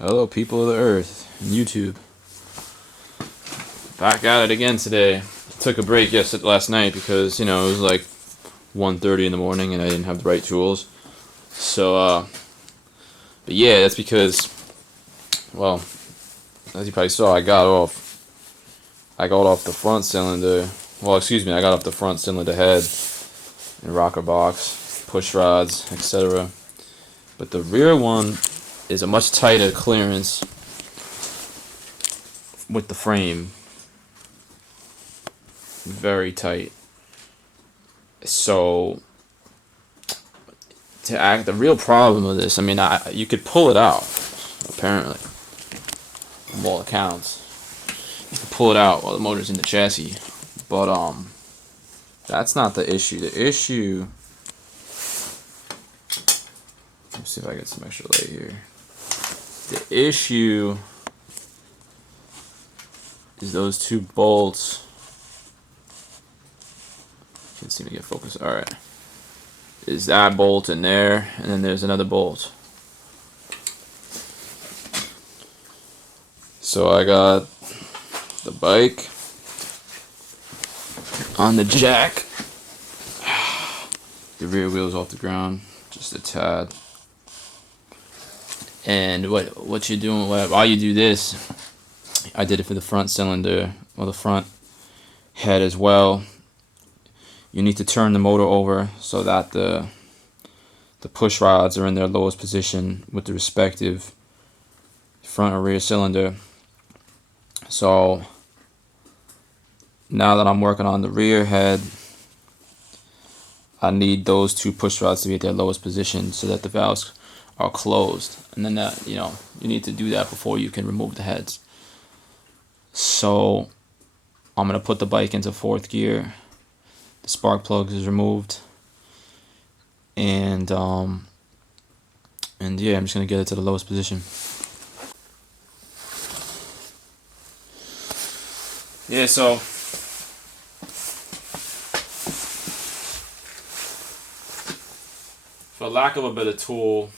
Hello, people of the earth and YouTube. Back at it again today. Took a break last night because, it was like 1:30 in the morning and I didn't have the right tools. So, but yeah, that's because, well, as you probably saw, I got off the front cylinder. Well, excuse me, I got off the front cylinder head and rocker box, push rods, etc. But the rear one is a much tighter clearance with the frame. Very tight. So the real problem with this, you could pull it out, apparently, from all accounts. You can pull it out while the motor's in the chassis, but that's not the issue. The issue, let me see if I get some extra light here. The issue is those two bolts. Can't seem to get focused. All right. Is that bolt in there, and then there's another bolt. So I got the bike on the jack. The rear wheel's off the ground, just a tad. And what you're doing, while you do this, I did it for the front cylinder, or the front head as well. You need to turn the motor over so that the push rods are in their lowest position with the respective front or rear cylinder. So now that I'm working on the rear head, I need those two push rods to be at their lowest position so that the valves are closed. And then you need to do that before you can remove the heads. So I'm gonna put the bike into fourth gear. The spark plug is removed, and yeah, I'm just gonna get it to the lowest position. Yeah, so for lack of a better tool,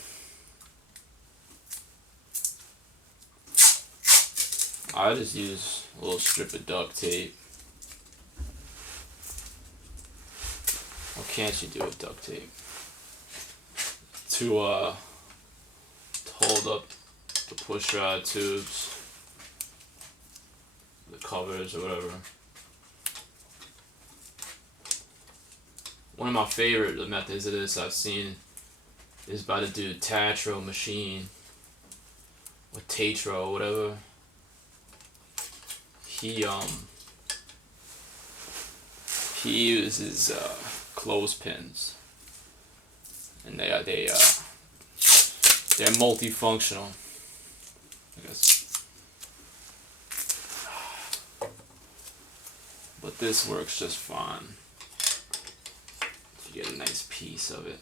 I just use a little strip of duct tape. What can't you do with duct tape? To hold up the push rod tubes, the covers, or whatever. One of my favorite methods of this I've seen is by the dude Tatro Machine, or Tatro, or whatever. He uses clothespins, and they're multifunctional, I guess. But this works just fine. You get a nice piece of it.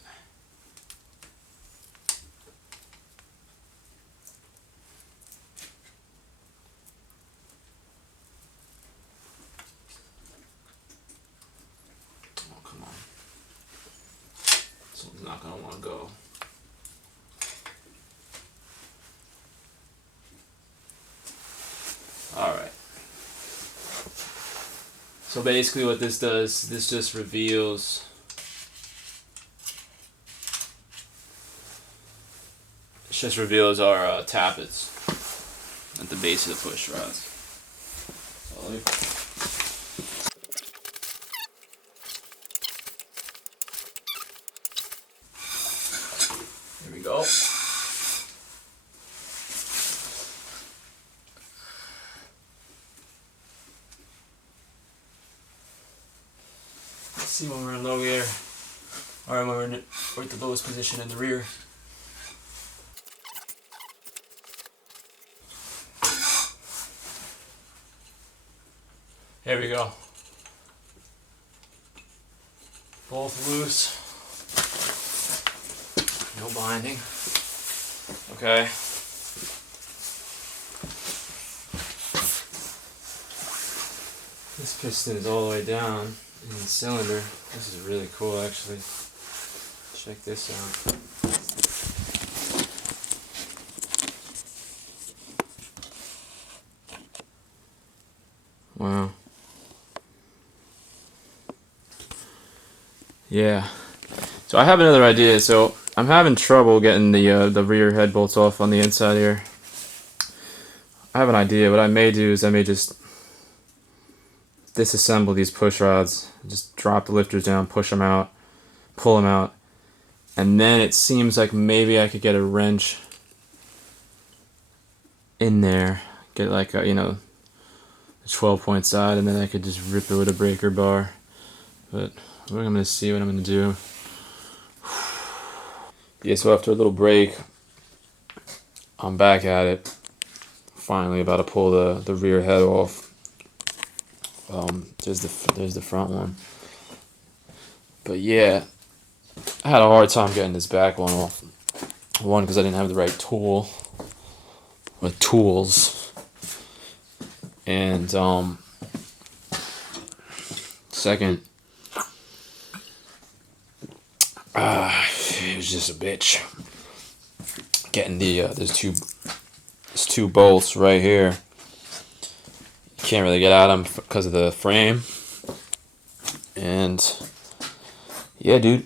Not gonna want to go. Alright. So basically what this does, this just reveals our tappets at the base of the push rods. Here we go. Let's see when we're in low gear, or when we're at the lowest position in the rear. Here we go. Both loose. No binding. Okay. This piston is all the way down in the cylinder. This is really cool, actually. Check this out. Yeah. So I have another idea. So I'm having trouble getting the rear head bolts off on the inside here. I have an idea. What I may do is I may just disassemble these push rods, just drop the lifters down, push them out, pull them out, and then it seems like maybe I could get a wrench in there, get like a, a 12-point side, and then I could just rip it with a breaker bar. But I'm gonna see what I'm gonna do. Yeah, so after a little break, I'm back at it. Finally about to pull the rear head off. There's the front one. But yeah, I had a hard time getting this back one off. One, because I didn't have the right tool or tools, and second, it was just a bitch getting there's two bolts right here. You can't really get at them because of the frame, and yeah, dude,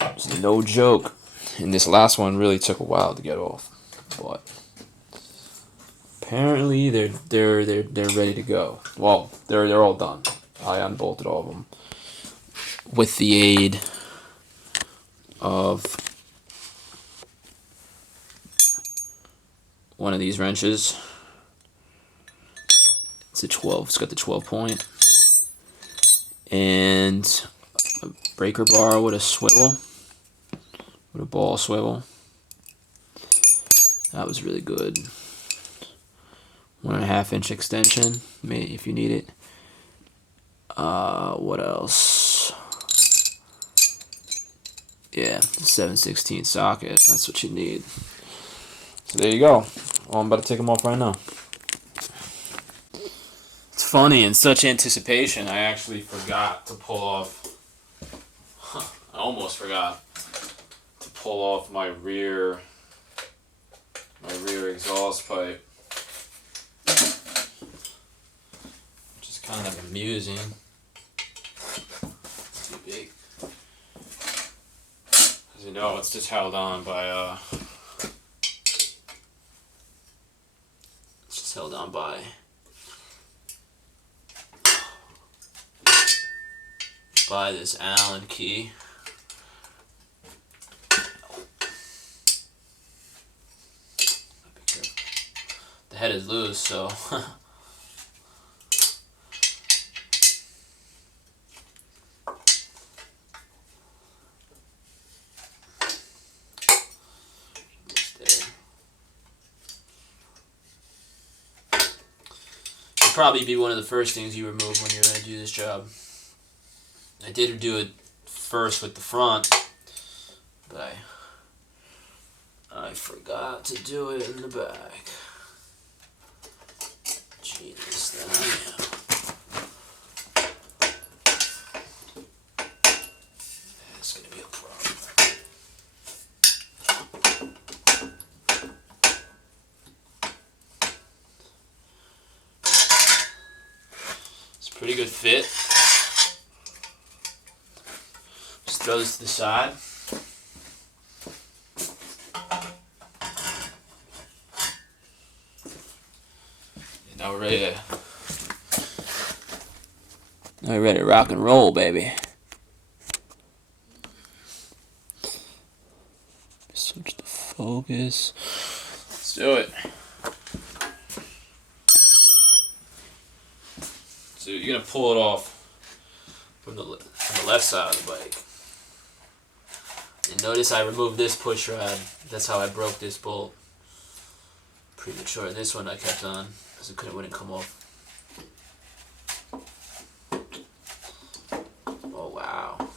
it's no joke. And this last one really took a while to get off, but apparently they're ready to go. Well, they're all done. I unbolted all of them with the aid of one of these wrenches. It's a 12. It's got the 12-point and a breaker bar with a swivel, with a ball swivel. That was really good. 1.5-inch extension, if you need it. What else? Yeah, 7/16 socket. That's what you need. So there you go. Well, I'm about to take them off right now. It's funny, in such anticipation, I actually forgot to pull off. I almost forgot to pull off my rear exhaust pipe, which is kind of amusing. It's too big. As you know, it's just held on by this Allen key. Be careful. The head is loose, so probably be one of the first things you remove when you're going to do this job. I did do it first with the front, but I forgot to do it in the back. Jesus, then I am. That's going to be a problem. It's a pretty good fit. Just throw this to the side. And now we're ready to rock and roll, baby. Switch the focus. Let's do it. So you're gonna pull it off from the left side of the bike. And notice I removed this push rod. That's how I broke this bolt. Premature. This one I kept on because it wouldn't come off. Oh wow.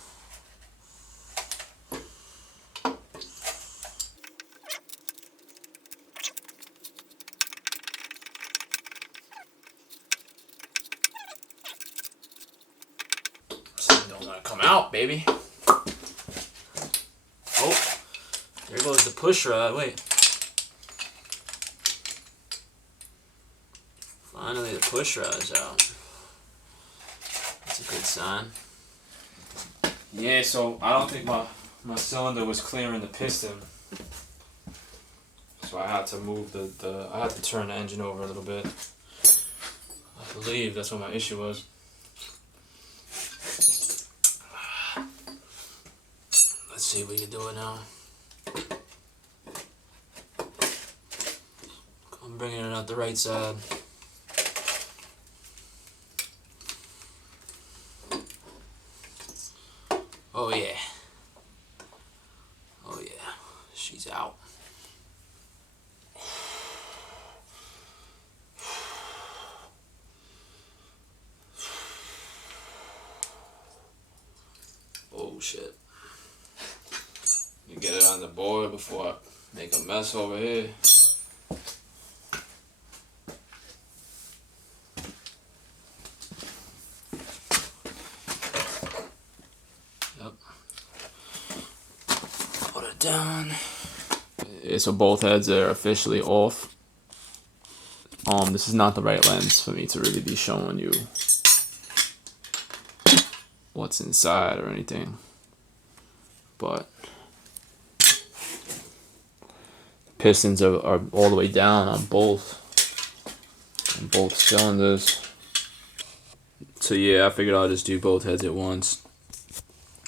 Don't want to come out, baby. Oh, there goes the push rod. Wait. Finally, the push rod is out. That's a good sign. Yeah, so I don't think my cylinder was clearing the piston. So I had to move I had to turn the engine over a little bit. I believe that's what my issue was. Let's see if we can do it now. I'm bringing it out the right side. Oh yeah. Oh yeah. She's out. Oh shit. You get it on the board before I make a mess over here. Yep. Put it down. So both heads are officially off. This is not the right lens for me to really be showing you what's inside or anything. But pistons are all the way down on both cylinders. So yeah, I figured I'll just do both heads at once.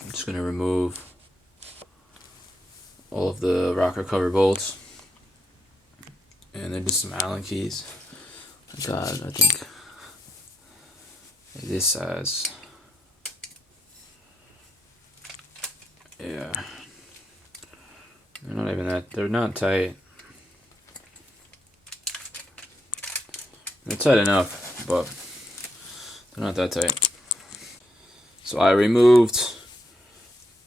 I'm just gonna remove all of the rocker cover bolts, and then just some Allen keys. I got, I think, this size. Yeah, they're not even that. They're not tight. They're tight enough, but they're not that tight. So I removed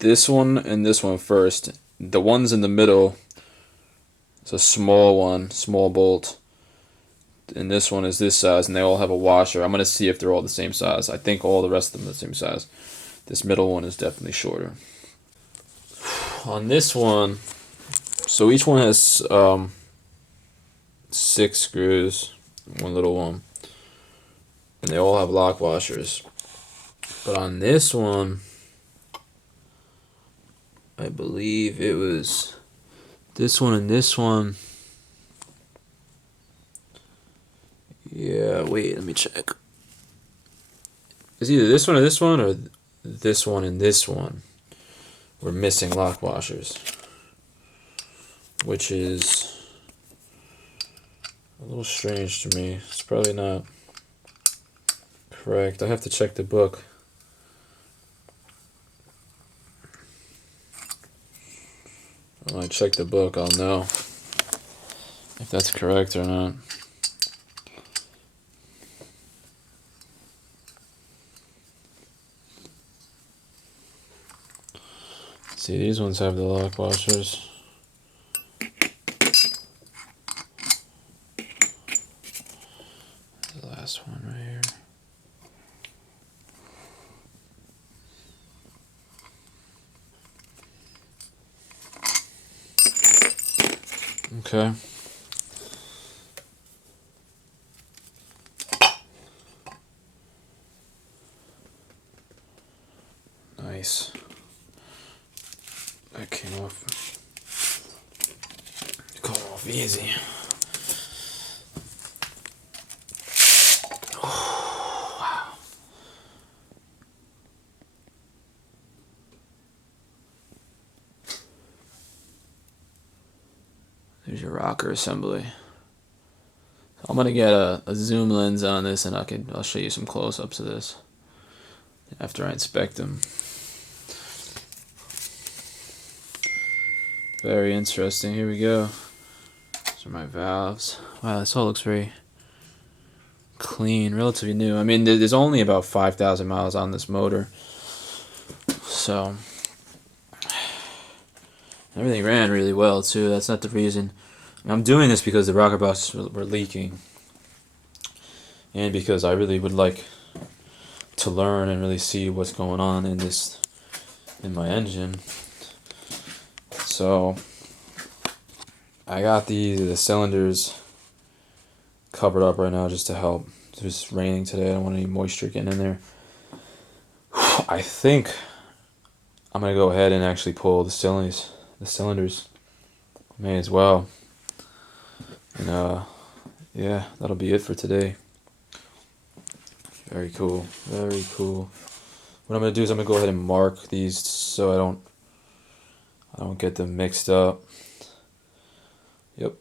this one and this one first. The ones in the middle, it's a small one, small bolt. And this one is this size, and they all have a washer. I'm going to see if they're all the same size. I think all the rest of them are the same size. This middle one is definitely shorter. On this one, so each one has 6 screws, one little one. And they all have lock washers. But on this one, I believe it was this one and this one. Yeah, wait, let me check. It's either this one or this one and this one were missing lock washers, which is a little strange to me. It's probably not correct. I have to check the book. When I check the book, I'll know if that's correct or not. See, these ones have the lock washers. The last one right here. Okay. Nice. That came off easy. Oh, wow. There's your rocker assembly. I'm gonna get a zoom lens on this, and I'll show you some close-ups of this after I inspect them. Very interesting. Here we go. These are my valves. Wow, this all looks very clean, relatively new. I mean, there's only about 5,000 miles on this motor, so everything ran really well too. That's not the reason. I'm doing this because the rocker boxes were leaking, and because I really would like to learn and really see what's going on in my engine. So I got the cylinders covered up right now just to help. It's raining today. I don't want any moisture getting in there. I think I'm gonna go ahead and actually pull the cylinders. The cylinders. May as well. And yeah, that'll be it for today. Very cool. Very cool. What I'm gonna do is I'm gonna go ahead and mark these so I don't get them mixed up. Yep.